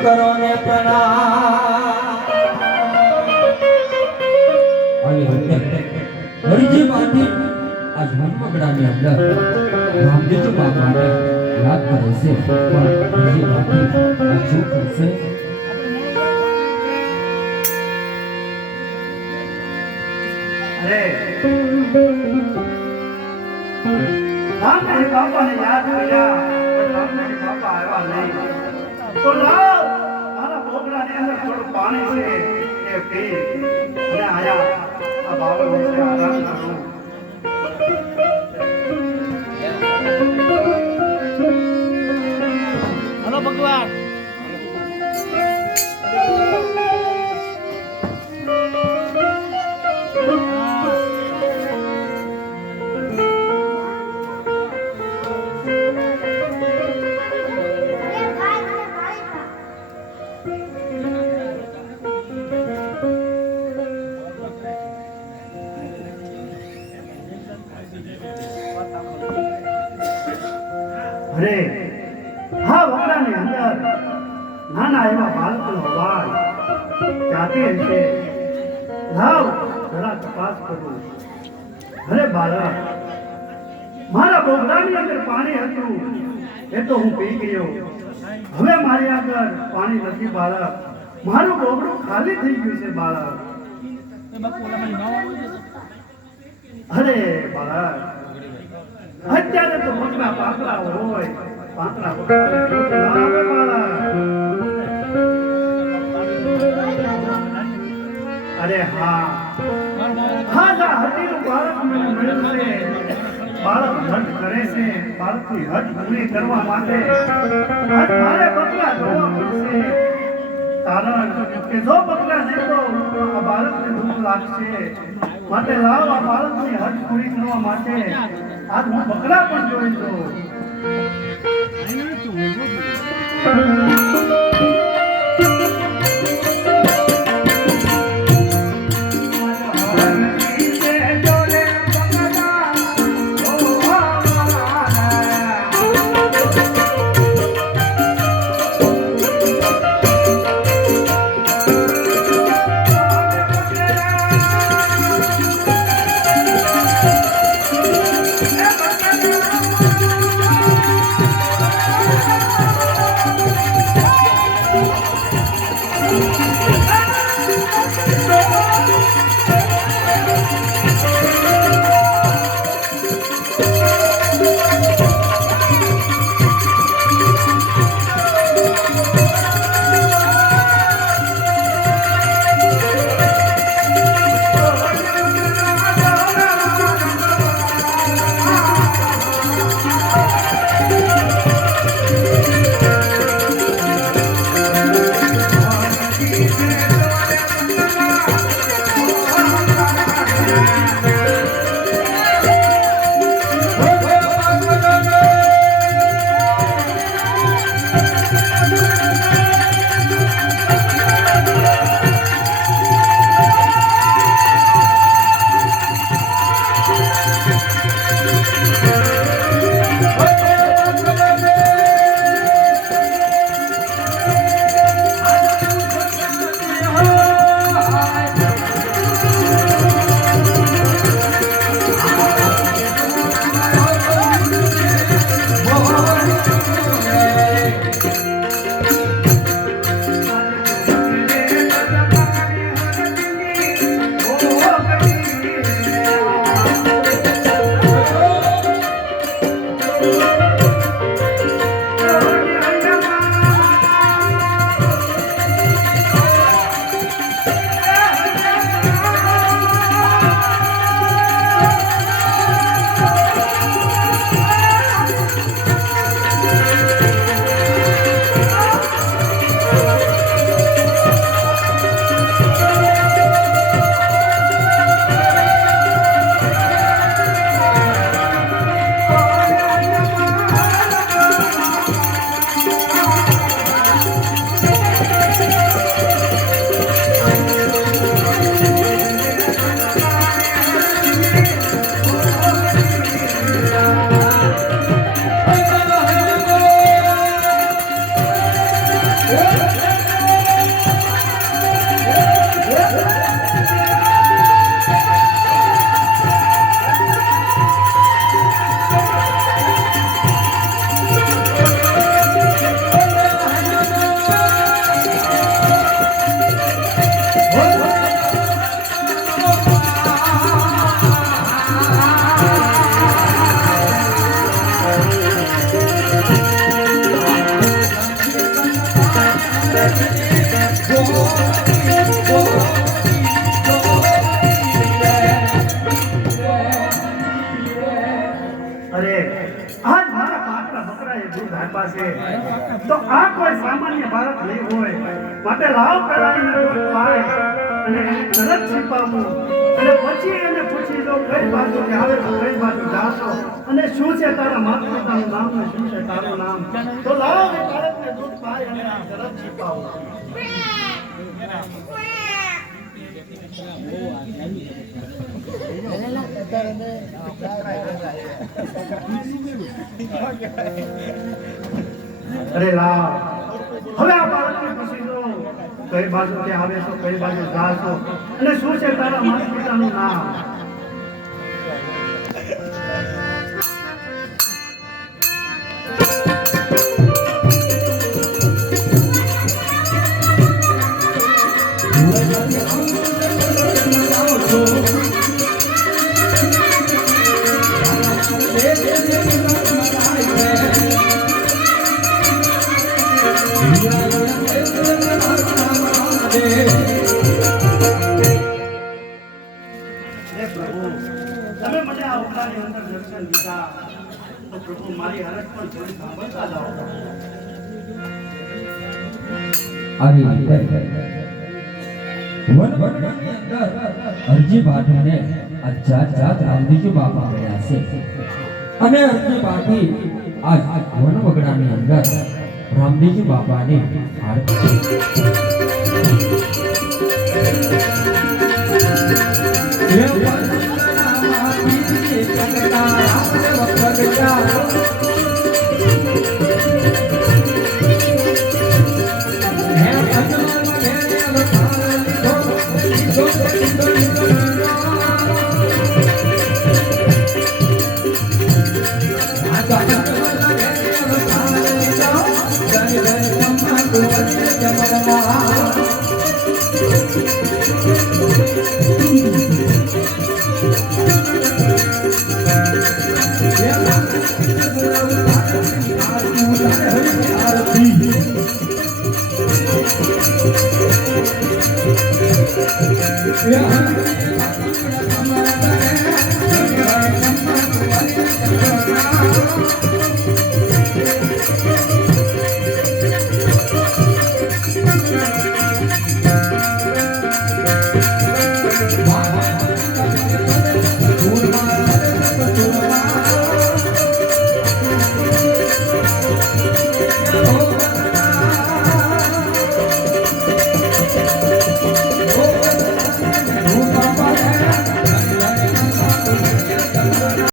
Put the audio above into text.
કરો ને હરિજી માંથી આ જન્મગડાની અંદર રામદેવજી બાપાને યાદ કરે છે પણ હરિજી માંથી આ શું કરશે અરે રામદેવજી બાપાને યાદ કર્યા પણ રામદેવજી બાપા આવ્યા નહીં તો લાવ મારા બોગડાની અંદર થોડું પાણી છે એ પી અને આયા આ બાવળ વિશે આરામ કરું હલો ભગવાન અરે હા વગડાની અંદર નાના એવા બાળકનો અવાજ જાતી હશે લાવ જરા તપાસ કરું અરે બાળક મારા બોગડાની અંદર પાણી હતું એ તો હું પી ગયો હવે મારી આગળ પાણી નથી બાળક મારું બોગડું ખાલી થઈ ગયું છે બાળક અરે બાળક અત્યારે તો મોટા પાકડા હોય પાકડા અરે હા હા જા હતીનું બાળક મને મળ્યું છે બાળક હટ કરે છે બાળકની હટ પૂરી કરવા માટે આજ મારે પગલા જોવા પડશે કારણ કે જો પગલા નહીં તો આ બાળકને દુઃખ લાગશે માટે લાવ આ બાળકની હટ પૂરી કરવા માટે આજ હું બકરા પણ જોઈ દઉં દૂધ આપ્યા છે તો આ કોઈ સામાન્ય બાળક નહીં હોય માટે લાવ કરાવીને દૂધ પાય અને એને તરત છીપાવવું અને પછી એને પૂછી દો કઈ બાજુ આવે તો કઈ બાજુ જાશો અને શું છે તારા માતા પિતાનું નામ ને શું છે તારું નામ તો લાવ એ બાળકને દૂધ પાય અને તરત છીપાવો અરે લાવ હવે આ બાળકને પૂછી દો કઈ બાજુ કે આવે છો કઈ બાજુ જાશો અને શું છે તારા માતા પિતાનું નામ તમે મને આ ઓરડાની અંદર દર્શન દીધા તો પ્રભુ મારી હરખ પણ થોડી સાંભળતા જાઓ આવી રીતે વનવગડાની અંદર અરજી બાંધીને આ જાત રામદેવજી બાપા મળ્યા છે અને અરજી બાંધી આજ વનવગડાની અંદર રામદેવજી બાપાની આરતી Yeah.